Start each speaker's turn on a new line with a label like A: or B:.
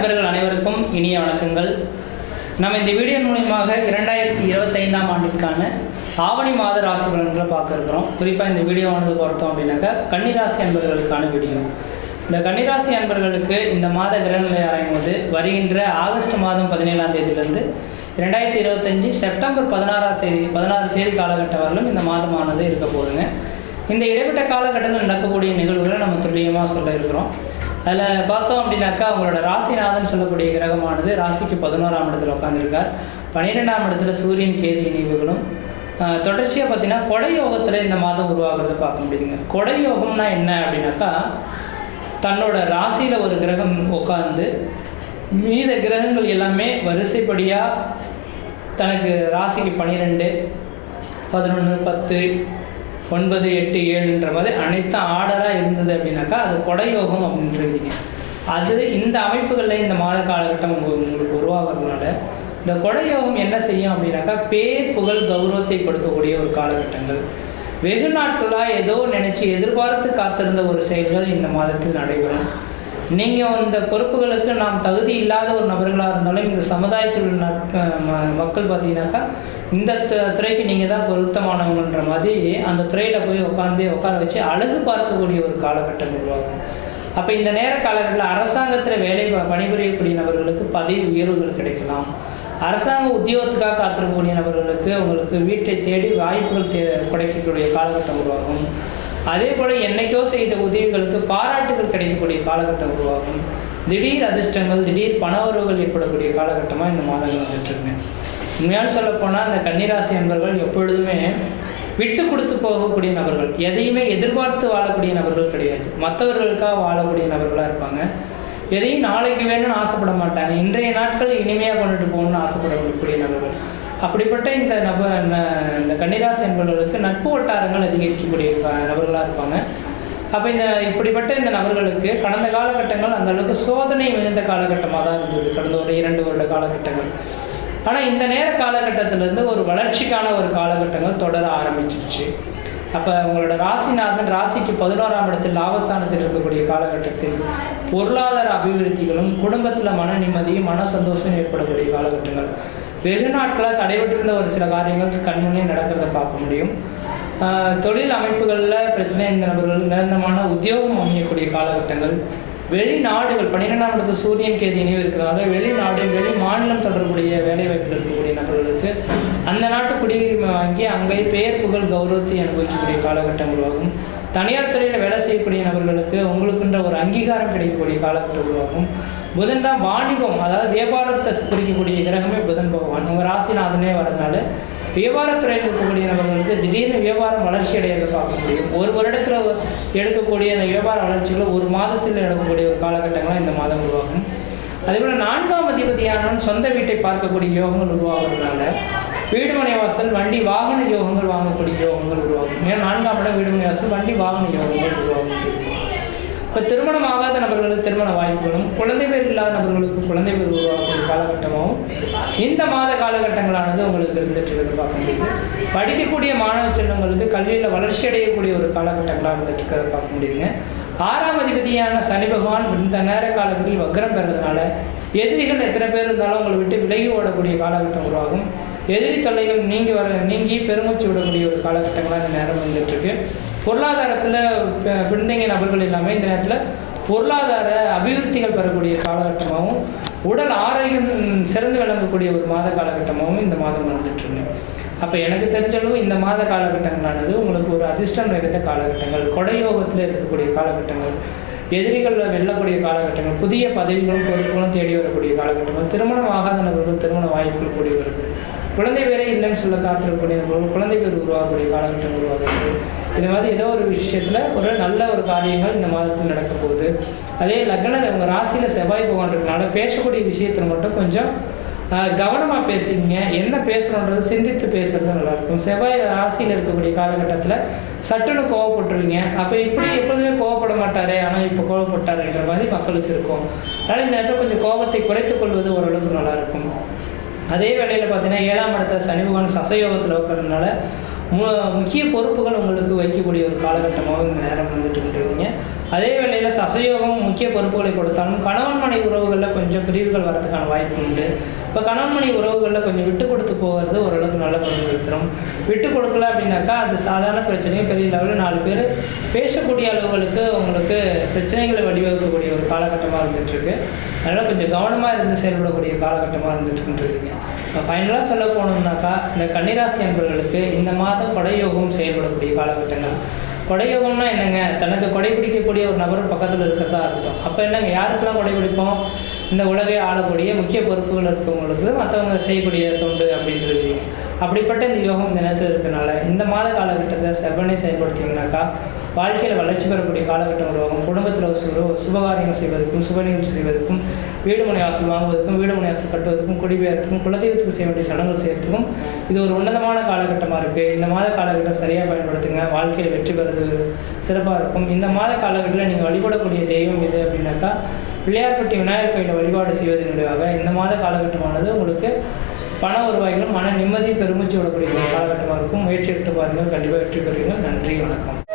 A: நண்பர்கள் அனைவருக்கும் இனிய வணக்கங்கள் நம்ம இந்த வீடியோ மூலியமாக இரண்டாயிரத்தி இருபத்தைந்தாம் ஆண்டிற்கான ஆவணி மாத ராசி பலன்களை பார்க்க இருக்கிறோம் குறிப்பாக இந்த வீடியோவானது பார்த்தோம் அப்படின்னாக்கா கன்னிராசி அன்பர்களுக்கான வீடியோ இந்த கன்னிராசி அன்பர்களுக்கு இந்த மாத கிரகநிலை ஆராயும் போது வருகின்ற ஆகஸ்ட் மாதம் பதினேழாம் தேதியிலிருந்து ரெண்டாயிரத்தி இருபத்தஞ்சி செப்டம்பர் பதினாறாம் தேதி பதினாறு தேதி காலகட்டம் வரலும் இந்த மாதமானது இருக்க போதுங்க இந்த இடைப்பட்ட காலகட்டத்தில் நடக்கக்கூடிய நிகழ்வுகளை நம்ம துல்லியமாக சொல்ல இருக்கிறோம் அதில் பார்த்தோம் அப்படின்னாக்கா அவங்களோட ராசிநாதன் சொல்லக்கூடிய கிரகமானது ராசிக்கு பதினோராம் இடத்துல உட்காந்துருக்கார் பன்னிரெண்டாம் இடத்துல சூரியன் கேது இணைவுகளும் தொடர்ச்சியாக பார்த்தீங்கன்னா கொடை யோகத்தில் இந்த மாதம் உருவாகிறத பார்க்க முடியுதுங்க கொடை யோகம்னா என்ன அப்படின்னாக்கா தன்னோட ராசியில் ஒரு கிரகம் உட்காந்து மீத கிரகங்கள் எல்லாமே வரிசைப்படியாக தனக்கு ராசிக்கு பன்னிரெண்டு பதினொன்று பத்து ஒன்பது எட்டு ஏழுன்ற மாதிரி அனைத்தும் ஆர்டராக இருந்தது அப்படின்னாக்கா அது கொடயோகம் அப்படின்றீங்க அது இந்த அமைப்புகளில் இந்த மாத காலகட்டம் உங்களுக்கு உருவாகிறதுனால இந்த கொடையோகம் என்ன செய்யும் அப்படின்னாக்கா பேர் புகழ் கௌரவத்தை கொடுக்கக்கூடிய ஒரு காலகட்டங்கள் வெகு நாட்களாக ஏதோ நினச்சி எதிர்பார்த்து காத்திருந்த ஒரு செயல்கள் இந்த மாதத்தில் நடைபெறும் நீங்கள் இந்த பொறுப்புகளுக்கு நாம் தகுதி இல்லாத ஒரு நபர்களாக இருந்தாலும் இந்த சமுதாயத்தில் உள்ள மக்கள் பார்த்தீங்கன்னாக்கா இந்த துறைக்கு நீங்கள் தான் பொருத்தமானவங்கன்ற மாதிரி அந்த துறையில் போய் உட்காந்து உட்கார வச்சு அழகு பார்க்கக்கூடிய ஒரு காலகட்டம் உருவாகும் அப்போ இந்த நேர காலத்தில் அரசாங்கத்தில் வேலை பணிபுரியக்கூடிய நபர்களுக்கு பதவி உயர்வுகள் கிடைக்கலாம் அரசாங்க உத்தியோகத்துக்காக காத்திருக்கக்கூடிய நபர்களுக்கு உங்களுக்கு வீட்டை தேடி வாய்ப்புகள் தே கிடைக்கக்கூடிய காலகட்டம் உருவாகும் அதே போல என்னைக்கோ செய்த உதவிகளுக்கு பாராட்டுகள் கிடைக்கக்கூடிய காலகட்டம் உருவாகும் திடீர் அதிர்ஷ்டங்கள் திடீர் பண உறவுகள் ஏற்படக்கூடிய காலகட்டமாக இந்த மாதங்கள் வந்துட்டுருங்க உண்மையால் சொல்லப்போனால் அந்த கன்னிராசி நண்பர்கள் எப்பொழுதுமே விட்டு கொடுத்து போகக்கூடிய நபர்கள் எதையுமே எதிர்பார்த்து வாழக்கூடிய நபர்கள் கிடையாது மற்றவர்களுக்காக வாழக்கூடிய நபர்களாக இருப்பாங்க எதையும் நாளைக்கு வேணும்னு ஆசைப்பட மாட்டாங்க இன்றைய நாட்கள் இனிமையாக கொண்டுட்டு போகணும்னு ஆசைப்படக்கூடிய நபர்கள் அப்படிப்பட்ட இந்த நபர் இந்த கன்னிராசி என்பவர்களுக்கு நட்பு வட்டாரங்கள் அதிகரிக்கக்கூடிய நபர்களாக இருப்பாங்க அப்போ இந்த இப்படிப்பட்ட இந்த நபர்களுக்கு கடந்த காலகட்டங்கள் அந்த அளவுக்கு சோதனை மிகுந்த காலகட்டமாக தான் இருந்தது கடந்த ஒரு இரண்டு வருட காலகட்டங்கள் ஆனால் இந்த நேர காலகட்டத்திலேருந்து ஒரு வளர்ச்சிக்கான ஒரு காலகட்டங்கள் தொடர ஆரம்பிச்சிருச்சு அப்போ உங்களோட ராசிநாதன் ராசிக்கு பதினோராம் இடத்தில் லாபஸ்தானத்தில் இருக்கக்கூடிய காலகட்டத்தில் பொருளாதார அபிவிருத்திகளும் குடும்பத்தில் மன நிம்மதியும் மன சந்தோஷம் ஏற்படக்கூடிய காலகட்டங்கள் நாட்களாக தடைபட்டிருந்த ஒரு சில காரியங்கள் கண்முன்னே நடக்கிறத பார்க்க முடியும் தொழில் அமைப்புகளில் பிரச்சனை இந்த நபர்கள் நிரந்தரமான உத்தியோகம் அமையக்கூடிய காலகட்டங்கள் வெளிநாடுகள் பன்னிரெண்டாம் இடத்து சூரியன் கேதி இணைவு இருக்கிறதால வெளிநாடு வெளி மாநிலம் தொடர்புடைய வேலைவாய்ப்பில் இருக்கக்கூடிய நபர்களுக்கு அந்த நாட்டு குடியுரிமை வாங்கி அங்கே பெயர் புகழ் கௌரவத்தை அனுபவிக்கக்கூடிய காலகட்டம் உருவாகும் தனியார் துறையில் வேலை செய்யக்கூடிய நபர்களுக்கு உங்களுக்குன்ற ஒரு அங்கீகாரம் கிடைக்கக்கூடிய காலகட்டம் உருவாகும் புதன் தான் வாணிபம் அதாவது வியாபாரத்தை குறிக்கக்கூடிய கிரகமே புதன் பகவான் உங்கள் ராசிநாதனே வரதுனால வியாபாரத்துறையில் இருக்கக்கூடிய நபர்களுக்கு திடீர்னு வியாபாரம் வளர்ச்சி அடையிறது பார்க்க முடியும் ஒரு வருடத்தில் எடுக்கக்கூடிய அந்த வியாபார வளர்ச்சிகளை ஒரு மாதத்தில் எடுக்கக்கூடிய ஒரு காலகட்டங்களாக இந்த மாதம் உருவாகும் அதே போல நான்காம் அதிபதியானவன் சொந்த வீட்டை பார்க்கக்கூடிய யோகங்கள் உருவாகிறதுனால வீடுமனை வாசல் வண்டி வாகன யோகங்கள் வாங்கக்கூடிய யோகங்கள் உருவாகும் ஏன்னா நான்காம் இடம் வீடுமனை வாசல் வண்டி வாகன யோகங்கள் உருவாகும் இப்போ திருமணம் ஆகாத நபர்களுக்கு திருமண வாய்ப்புகளும் குழந்தை பேர் இல்லாத நபர்களுக்கு குழந்தை பேர் உருவாகக்கூடிய காலகட்டமாகவும் இந்த மாத காலகட்டங்களானது உங்களுக்கு இருந்துட்டு இருக்கிறது பார்க்க முடியுது படிக்கக்கூடிய மாணவ செல்வங்களுக்கு கல்வியில் வளர்ச்சி அடையக்கூடிய ஒரு காலகட்டங்களாக இருந்துட்டு இருக்கிறத பார்க்க முடியுதுங்க ஆறாம் அதிபதியான சனி பகவான் இந்த நேர காலத்தில் வக்ரம் பெறதுனால எதிரிகள் எத்தனை பேர் இருந்தாலும் அவங்களை விட்டு விலகி ஓடக்கூடிய காலகட்டம் உருவாகும் எதிரி தொல்லைகள் நீங்கி வர நீங்கி பெருமூச்சு விடக்கூடிய ஒரு காலகட்டங்களாக இந்த நேரம் இருக்கு பொருளாதாரத்தில் பின்தங்கிய நபர்கள் எல்லாமே இந்த நேரத்தில் பொருளாதார அபிவிருத்திகள் பெறக்கூடிய காலகட்டமாகவும் உடல் ஆரோக்கியம் சிறந்து விளங்கக்கூடிய ஒரு மாத காலகட்டமாகவும் இந்த மாதம் இருக்கு அப்போ எனக்கு தெரிஞ்சளவு இந்த மாத காலகட்டங்களானது உங்களுக்கு ஒரு அதிர்ஷ்டம் நிறைந்த காலகட்டங்கள் கொடையோகத்தில் இருக்கக்கூடிய காலகட்டங்கள் எதிரிகளில் வெல்லக்கூடிய காலகட்டங்கள் புதிய பதவிகளும் பொருட்களும் தேடி வரக்கூடிய காலகட்டங்கள் திருமணம் ஆகாத நபர்கள் திருமண வாய்ப்புகள் கூடியவர்கள் குழந்தை பேரே இல்லைன்னு சொல்ல காத்திருக்கக்கூடிய குழந்தை பேர் உருவாகக்கூடிய காலகட்டம் உருவாகிறது இந்த மாதிரி ஏதோ ஒரு விஷயத்தில் ஒரு நல்ல ஒரு காரியங்கள் இந்த மாதத்தில் நடக்க போகுது அதே லக்னம் அவங்க ராசியில் செவ்வாய் பகவான் பேசக்கூடிய விஷயத்தில் மட்டும் கொஞ்சம் கவனமாக பேசுங்க என்ன பேசணுன்றது சிந்தித்து பேசுறது நல்லாயிருக்கும் செவ்வாய் ராசியில் இருக்கக்கூடிய காலகட்டத்தில் சட்டுன்னு கோவப்பட்டுருவீங்க அப்போ இப்படி எப்போதுமே கோவப்பட மாட்டாரே ஆனால் இப்போ கோவப்பட்டாருன்ற மாதிரி மக்களுக்கு இருக்கும் அதனால் இந்த நேரத்தில் கொஞ்சம் கோபத்தை குறைத்து கொள்வது ஓரளவுக்கு நல்லாயிருக்கும் அதே வேளையில் பார்த்தீங்கன்னா ஏழாம் இடத்துல சனி பகவான் சசயோகத்தில் உட்கறதுனால முக்கிய பொறுப்புகள் உங்களுக்கு வைக்கக்கூடிய ஒரு காலகட்டமாக இந்த நேரம் வந்துட்டு இருக்கிறீங்க அதே வேளையில் சசயோகம் முக்கிய பொறுப்புகளை கொடுத்தாலும் கணவன் மனை உறவுகளில் கொஞ்சம் பிரிவுகள் வரதுக்கான வாய்ப்பு உண்டு இப்போ கணவன் மனை உறவுகளில் கொஞ்சம் விட்டு கொடுத்து போகிறது ஓரளவுக்கு நல்ல பங்களித்திரும் விட்டு கொடுக்கல அப்படின்னாக்கா அது சாதாரண பிரச்சனையும் பெரிய லெவலில் நாலு பேர் பேசக்கூடிய அளவுகளுக்கு உங்களுக்கு பிரச்சனைகளை வழிவகுக்கக்கூடிய ஒரு காலகட்டமாக இருந்துகிட்ருக்கு அதனால் கொஞ்சம் கவனமாக இருந்து செயல்படக்கூடிய காலகட்டமாக இருந்துகிட்டு இருக்கீங்க ஃபைனலாக சொல்ல போனோம்னாக்கா இந்த கன்னிராசி என்பவர்களுக்கு இந்த மாதம் கொடையோகம் செயல்படக்கூடிய காலகட்டங்கள் கொடையோகம்னா என்னங்க தனக்கு கொடை பிடிக்கக்கூடிய ஒரு நபர் பக்கத்தில் இருக்கிறதா இருக்கும் அப்போ என்னங்க யாருக்கெல்லாம் கொடை பிடிப்போம் இந்த உலகை ஆளக்கூடிய முக்கிய பொறுப்புகள் இருக்கவங்களுக்கு மற்றவங்க செய்யக்கூடிய தொண்டு அப்படின்றது அப்படிப்பட்ட இந்த யோகம் இந்த நேரத்தில் இருக்கிறனால இந்த மாத காலகட்டத்தை செவ்வனை செயல்படுத்திங்கனாக்கா வாழ்க்கையில் வளர்ச்சி பெறக்கூடிய காலகட்டம் உருவாகும் குடும்பத்தில் ஒரு சுபகாரியம் செய்வதற்கும் சுப நிகழ்ச்சி செய்வதற்கும் வீடு மனை ஆசை வாங்குவதற்கும் வீடு மனை ஆசை கட்டுவதற்கும் குடிபெயர்த்துக்கும் குலதெய்வத்துக்கு செய்ய வேண்டிய சடங்குகள் செய்யறதுக்கும் இது ஒரு உன்னதமான காலகட்டமாக இருக்குது இந்த மாத காலகட்டம் சரியாக பயன்படுத்துங்க வாழ்க்கையில் வெற்றி பெறது சிறப்பாக இருக்கும் இந்த மாத காலகட்டத்தில் நீங்கள் வழிபடக்கூடிய தெய்வம் இது அப்படின்னாக்கா பிள்ளையார்பட்டி விநாயகர் கோயிலை வழிபாடு செய்வதன் முடிவாக இந்த மாத காலகட்டமானது உங்களுக்கு பண வருவாயிலும் மன நிம்மதி பெருமிச்சு விடக்கூடிய காலகட்டமாக இருக்கும் முயற்சி எடுத்து பாருங்கள் கண்டிப்பாக வெற்றி பெறுவீங்க நன்றி வணக்கம்